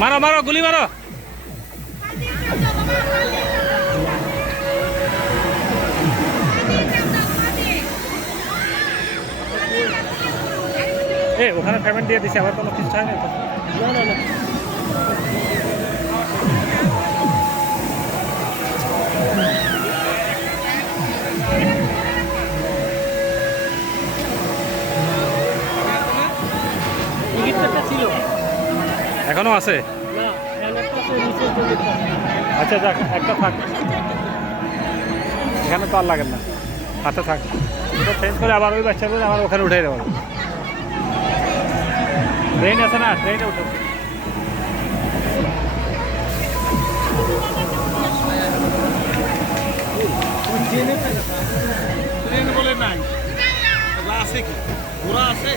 মারো মারো গুলি মারো। ওখানে পেমেন্ট দিয়ে দিছি, আবার কোনো কিছু চাই না তো। এখনো আছে? আচ্ছা যাক, একটা থাক, এখানে তো আর লাগেন না, হাতে থাক। এটা চেঞ্জ করে আবার ওই বাচ্চা করে আবার ওখানে উঠে দেবো। ট্রেন আছে না, ট্রেনে উঠে ট্রেন বলে নাই, আছে কি ঘোড়া আছে?